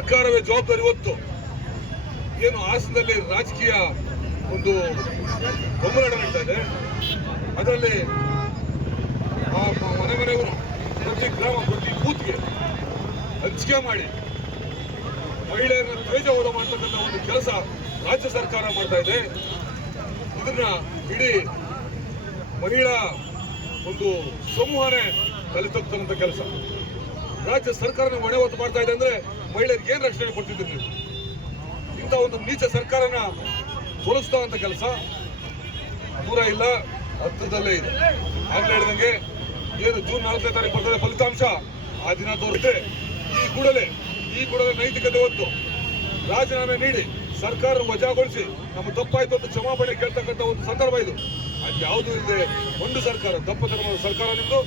ಸರ್ಕಾರವೇ ಜವಾಬ್ದಾರಿ ಹೊತ್ತು ಏನು ಹಾಸನದಲ್ಲಿ ರಾಜಕೀಯ ಒಂದು ಗೊಂಬಲಾಟ ನಡೀತಾ ಇದೆ. ಅದರಲ್ಲಿ ಆ ಮನೆ ಮನೆಗೂ ಪ್ರತಿ ಗ್ರಾಮ, ಪ್ರತಿ ಬೂತ್ಗೆ ಹಂಚಿಕೆ ಮಾಡಿ ಮಹಿಳೆಯರನ್ನ ಹೋದ ಮಾಡ್ತಕ್ಕಂಥ ಒಂದು ಕೆಲಸ ರಾಜ್ಯ ಸರ್ಕಾರ ಮಾಡ್ತಾ ಇದೆ. ಇದನ್ನ ಇಡೀ ಮಹಿಳಾ ಒಂದು ಸಂವಹನೆ ತಲೆ ಕೆಲಸ. ರಾಜ್ಯ ಸರ್ಕಾರನ ಹೊಣೆ ಹೊತ್ತು ಮಾಡ್ತಾ ಇದೆ ಅಂದ್ರೆ ಮಹಿಳೆಯರಿಗೆ ಏನ್ ರಕ್ಷಣೆ ಕೊಡ್ತಿದ್ದೀರಿ ನೀವು? ಇಂಥ ಒಂದು ನೀಚ ಸರ್ಕಾರನ ತೋರಿಸ್ತಾ ಅಂತ ಕೆಲಸ ದೂರ ಇಲ್ಲ, ಹತ್ತಿರದಲ್ಲೇ ಇದೆ. ಆಗ್ಲೇ ಹೇಳಿದಂಗೆ ಏನು ಜೂನ್ ನಾಲ್ಕನೇ ತಾರೀಕು ಬರ್ತದೆ ಫಲಿತಾಂಶ, ಆ ದಿನ ತೋರುತ್ತೆ ಈ ಕೂಡಲೇ ಈ ಕೂಡಲೇ ನೈತಿಕತೆ ಹೊತ್ತು ರಾಜೀನಾಮೆ ನೀಡಿ ಸರ್ಕಾರ ವಜಾಗೊಳಿಸಿ, ನಮ್ಮ ತಪ್ಪಾಯ್ತು ಅಂತ ಕ್ಷಮಾಪಣೆ ಕೇಳ್ತಕ್ಕಂಥ ಒಂದು ಸಂದರ್ಭ ಇದು. ಅದು ಯಾವುದೂ ಇಲ್ಲದೆ ಒಂದು ಸರ್ಕಾರ, ತಪ್ಪು ಸರ್ಕಾರ ನಿಮ್ಮದು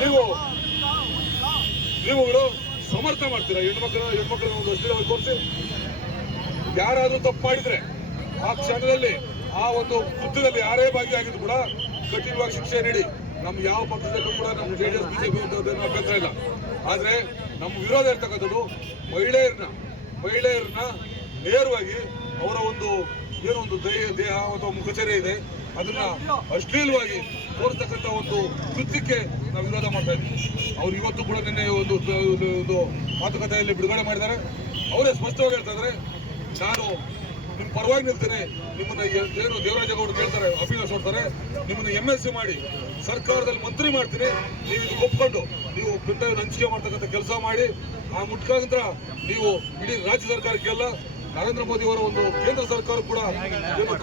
ನೀವು ನೀವುಗಳು ಸಮರ್ಥ ಮಾಡ್ತೀರಾ? ಹೆಣ್ಮಕ್ಳ ಹೆಣ್ಮಕ್ಳನ್ನ ಒಂದು ಅಶ್ಲೀಲವಾಗಿ ತೋರಿಸಿ. ಯಾರಾದ್ರೂ ತಪ್ಪು ಮಾಡಿದ್ರೆ ಆ ಕ್ಷಣದಲ್ಲಿ, ಆ ಒಂದು ಕೃತ್ಯದಲ್ಲಿ ಯಾರೇ ಭಾಗಿಯಾಗಿದ್ರು ಕೂಡ ಕಠಿಣವಾಗಿ ಶಿಕ್ಷೆ ನೀಡಿ. ನಮ್ಮ ಯಾವ ಪಕ್ಷದಲ್ಲೂ ಕೂಡ ನಮ್ಮ ಎಸ್ ಬಿಜೆಪಿ ಅಭ್ಯಂತರ ಇಲ್ಲ. ಆದ್ರೆ ನಮ್ಮ ವಿರೋಧ ಇರ್ತಕ್ಕಂಥದ್ದು ಮಹಿಳೆಯರನ್ನ ಮಹಿಳೆಯರನ್ನ ನೇರವಾಗಿ ಅವರ ಒಂದು ಏನೋ ಒಂದು ದೇಹ ದೇಹ ಅಥವಾ ಮುಖಚರ್ಯ ಇದೆ. ಅದನ್ನ ಅಶ್ಲೀಲವಾಗಿ ತೋರಿಸ್ತಕ್ಕಂಥ ಒಂದು ಕೃತ್ಯಕ್ಕೆ ನಾವು ವಿರೋಧ ಮಾಡ್ತಾ ಇದ್ವಿ ಅವ್ರು ಇವತ್ತು ಕೂಡ ನಿನ್ನೆ ಒಂದು ಒಂದು- ಮಾತುಕತೆಯಲ್ಲಿ ಬಿಡುಗಡೆ ಮಾಡಿದ್ದಾರೆ. ಅವರೇ ಸ್ಪಷ್ಟವಾಗಿ ಹೇಳ್ತಾ ಇದ್ದಾರೆ, ನಾನು ನಿಮ್ಮ ಪರವಾಗಿ ನಿಲ್ತೇನೆ. ನಿಮ್ಮನ್ನ ಏನು ದೇವರಾಜೇಗೌಡರು ಕೇಳ್ತಾರೆ ಅಭಿಲಾಷ್ ಹೊಡ್ತಾರೆ ನಿಮ್ಮನ್ನ ಎಂ ಎಸ್ ಸಿ ಮಾಡಿ, ಸರ್ಕಾರದಲ್ಲಿ ಮಂತ್ರಿ ಮಾಡ್ತೀನಿ. ನೀವು ಇದು ಒಪ್ಕೊಂಡು, ನೀವು ಪಿಂಡ ಹಂಚಿಕೆ ಮಾಡ್ತಕ್ಕಂಥ ಕೆಲಸ ಮಾಡಿ, ಆ ಮುಟ್ಕಾಂತರ ನೀವು ಇಡೀ ರಾಜ್ಯ ಸರ್ಕಾರಕ್ಕೆಲ್ಲ ನರೇಂದ್ರ ಮೋದಿ ಅವರ ಒಂದು ಕೇಂದ್ರ ಸರ್ಕಾರ ಕೂಡ ಏನು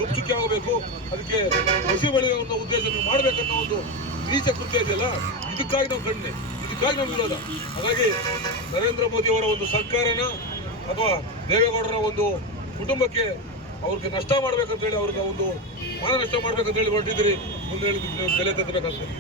ಆಗಬೇಕು, ಅದಕ್ಕೆ ಕೃಷಿ ಬೆಳೆಯುವ ಒಂದು ಉದ್ದೇಶ ನೀವು ಮಾಡಬೇಕನ್ನೋ ಒಂದು ನೀಚ ಕೃತ್ಯ ಇದೆಯಲ್ಲ, ಇದಕ್ಕಾಗಿ ನಾವು ಖಂಡನೆ ಇದಕ್ಕಾಗಿ ನಾವು ವಿರೋಧ. ಹಾಗಾಗಿ ನರೇಂದ್ರ ಮೋದಿ ಅವರ ಒಂದು ಸರ್ಕಾರನ ಅಥವಾ ದೇವೇಗೌಡರ ಒಂದು ಕುಟುಂಬಕ್ಕೆ ಅವ್ರಿಗೆ ನಷ್ಟ ಮಾಡ್ಬೇಕಂತ ಹೇಳಿ ಅವ್ರಿಗೆ ಒಂದು ಮಾನ ನಷ್ಟ ಮಾಡ್ಬೇಕಂತ ಹೇಳಿ ಹೊರಟಿದ್ರಿ ಮುಂದೆ ಹೇಳಿದ ಬೆಲೆ ತೆತ್ತಬೇಕಾಗ್ತದೆ